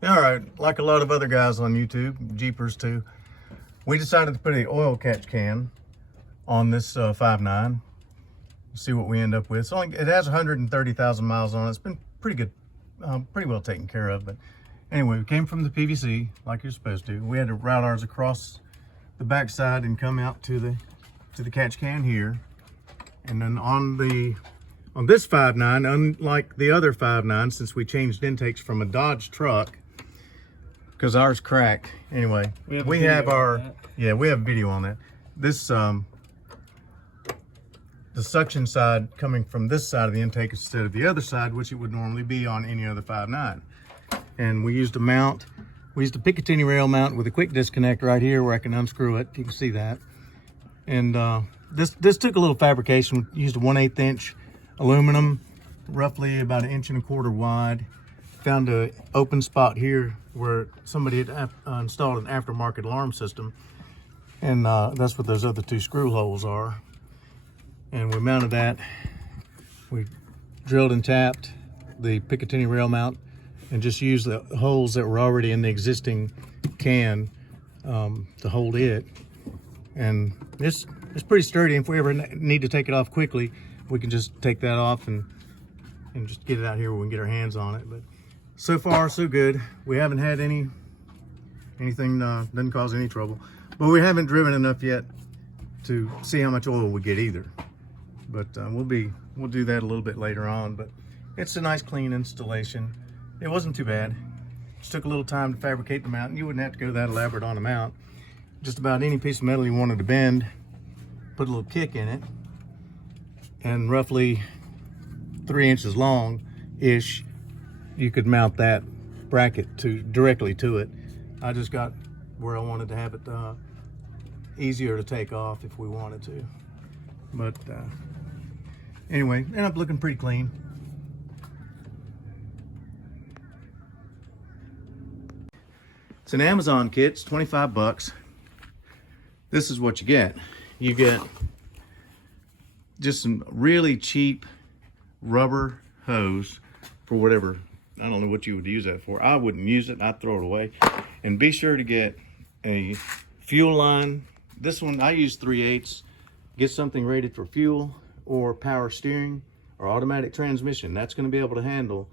All right, like a lot of other guys on YouTube, Jeepers too, we decided to put a oil catch can on this 5.9. See what we end up with. It has 130,000 miles on it. It's been pretty good, pretty well taken care of. But anyway, we came from the PVC like you're supposed to. We had to route ours across the backside and come out to the catch can here. And then on this 5.9, unlike the other 5.9, since we changed intakes from a Dodge truck, because ours cracked. Anyway, we have our we have video on that. This the suction side coming from this side of the intake instead of the other side, which it would normally be on any other 5.9. And we used a mount. We used a Picatinny rail mount with a quick disconnect right here where I can unscrew it. You can see that. And this took a little fabrication. We used a 1/8 inch aluminum, roughly about 1.25 inches wide. Found an open spot here where somebody had installed an aftermarket alarm system, and that's what those other two screw holes are. And we mounted that. We drilled and tapped the Picatinny rail mount and just used the holes that were already in the existing can to hold it. And it's pretty sturdy. If we ever need to take it off quickly, we can just take that off and just get it out here where we can get our hands on it. But so far, so good. We haven't had anything doesn't cause any trouble. But we haven't driven enough yet to see how much oil we get either. But we'll do that a little bit later on. But it's a nice clean installation. It wasn't too bad. Just took a little time to fabricate the mount, and you wouldn't have to go that elaborate on a mount. Just about any piece of metal you wanted to bend, put a little kick in it, and roughly 3 inches long-ish, you could mount that bracket directly to it. I just got where I wanted to have it easier to take off if we wanted to. But anyway, ended up looking pretty clean. It's an Amazon kit. It's 25 bucks. This is what you get. You get just some really cheap rubber hose for whatever, I don't know what you would use that for. I wouldn't use it. I'd throw it away. And be sure to get a fuel line. This one, I use 3/8. Get something rated for fuel or power steering or automatic transmission. That's going to be able to handle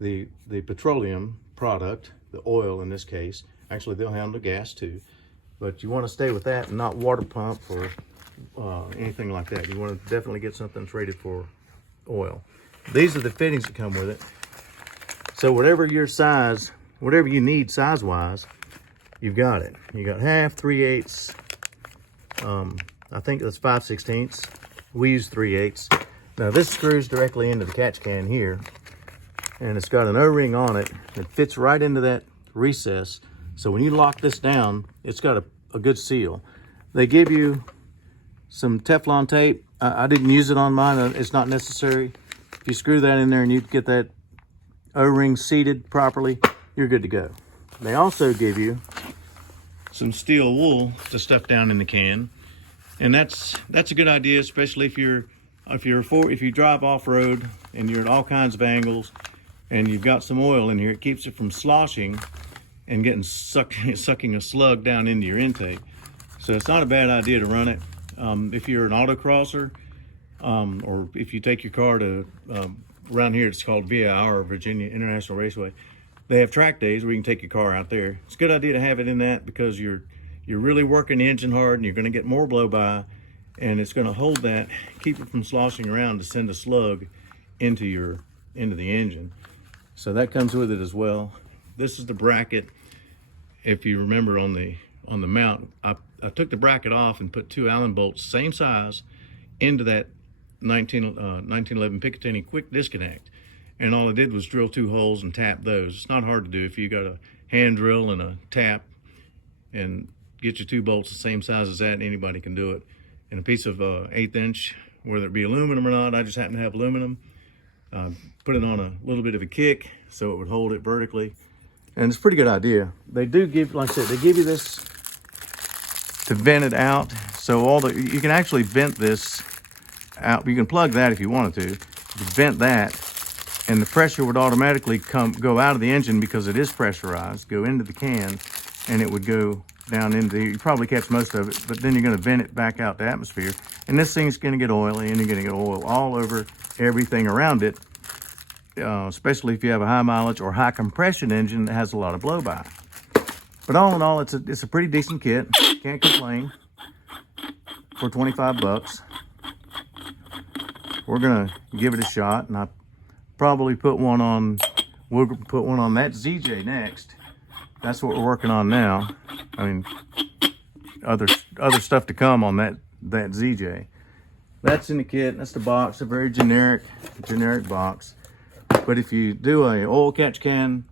the petroleum product, the oil in this case. Actually, they'll handle gas too. But you want to stay with that and not water pump or anything like that. You want to definitely get something that's rated for oil. These are the fittings that come with it. So whatever your size, whatever you need size-wise, you've got it. You got half, 3/8. I think that's 5/16. We use 3/8. Now this screws directly into the catch can here, and it's got an O-ring on it. It fits right into that recess. So when you lock this down, it's got a good seal. They give you some Teflon tape. I didn't use it on mine. It's not necessary. If you screw that in there and you get that O-ring seated properly, you're good to go. They also give you some steel wool to stuff down in the can, and that's a good idea, especially if you drive off-road and you're at all kinds of angles and you've got some oil in here. It keeps it from sloshing and getting sucking a slug down into your intake. So it's not a bad idea to run it. If you're an autocrosser, or if you take your car to around here, it's called VIR, Virginia International Raceway. They have track days where you can take your car out there. It's a good idea to have it in that because you're really working the engine hard and you're going to get more blow by, and it's going to hold that, keep it from sloshing around to send a slug into the engine. So that comes with it as well. This is the bracket. If you remember on the mount, I took the bracket off and put 2 Allen bolts, same size, into that 1911 Picatinny quick disconnect. And all I did was drill 2 holes and tap those. It's not hard to do. If you got a hand drill and a tap and get your 2 bolts the same size as that, anybody can do it. And a piece of 1/8 inch, whether it be aluminum or not, I just happen to have aluminum. Put it on a little bit of a kick so it would hold it vertically. And it's a pretty good idea. They do give, like I said, they give you this to vent it out. So you can actually vent this out. You can plug that if you wanted to. You can vent that and the pressure would automatically go out of the engine because it is pressurized, go into the can, and it would go down into, you probably catch most of it, but then you're going to vent it back out to atmosphere, and this thing's going to get oily, and you're going to get oil all over everything around it, especially if you have a high mileage or high compression engine that has a lot of blow by. But all in all, it's a pretty decent kit. Can't complain. For 25 bucks. We're gonna give it a shot, and I probably we'll put one on that ZJ next. That's what we're working on now. I mean, other stuff to come on that ZJ. That's in the kit. That's the box. A very generic box. But if you do a oil catch can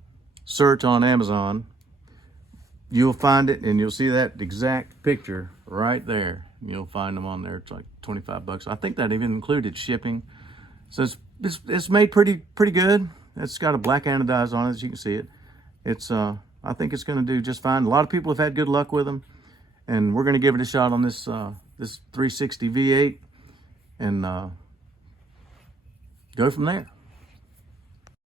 search on Amazon, you'll find it, and you'll see that exact picture right there. You'll find them on there. It's like 25 bucks. I think that even included shipping. So it's made pretty good. It's got a black anodize on it, as you can see it. It's I think it's going to do just fine. A lot of people have had good luck with them, and we're going to give it a shot on this this 360 V8 and go from there.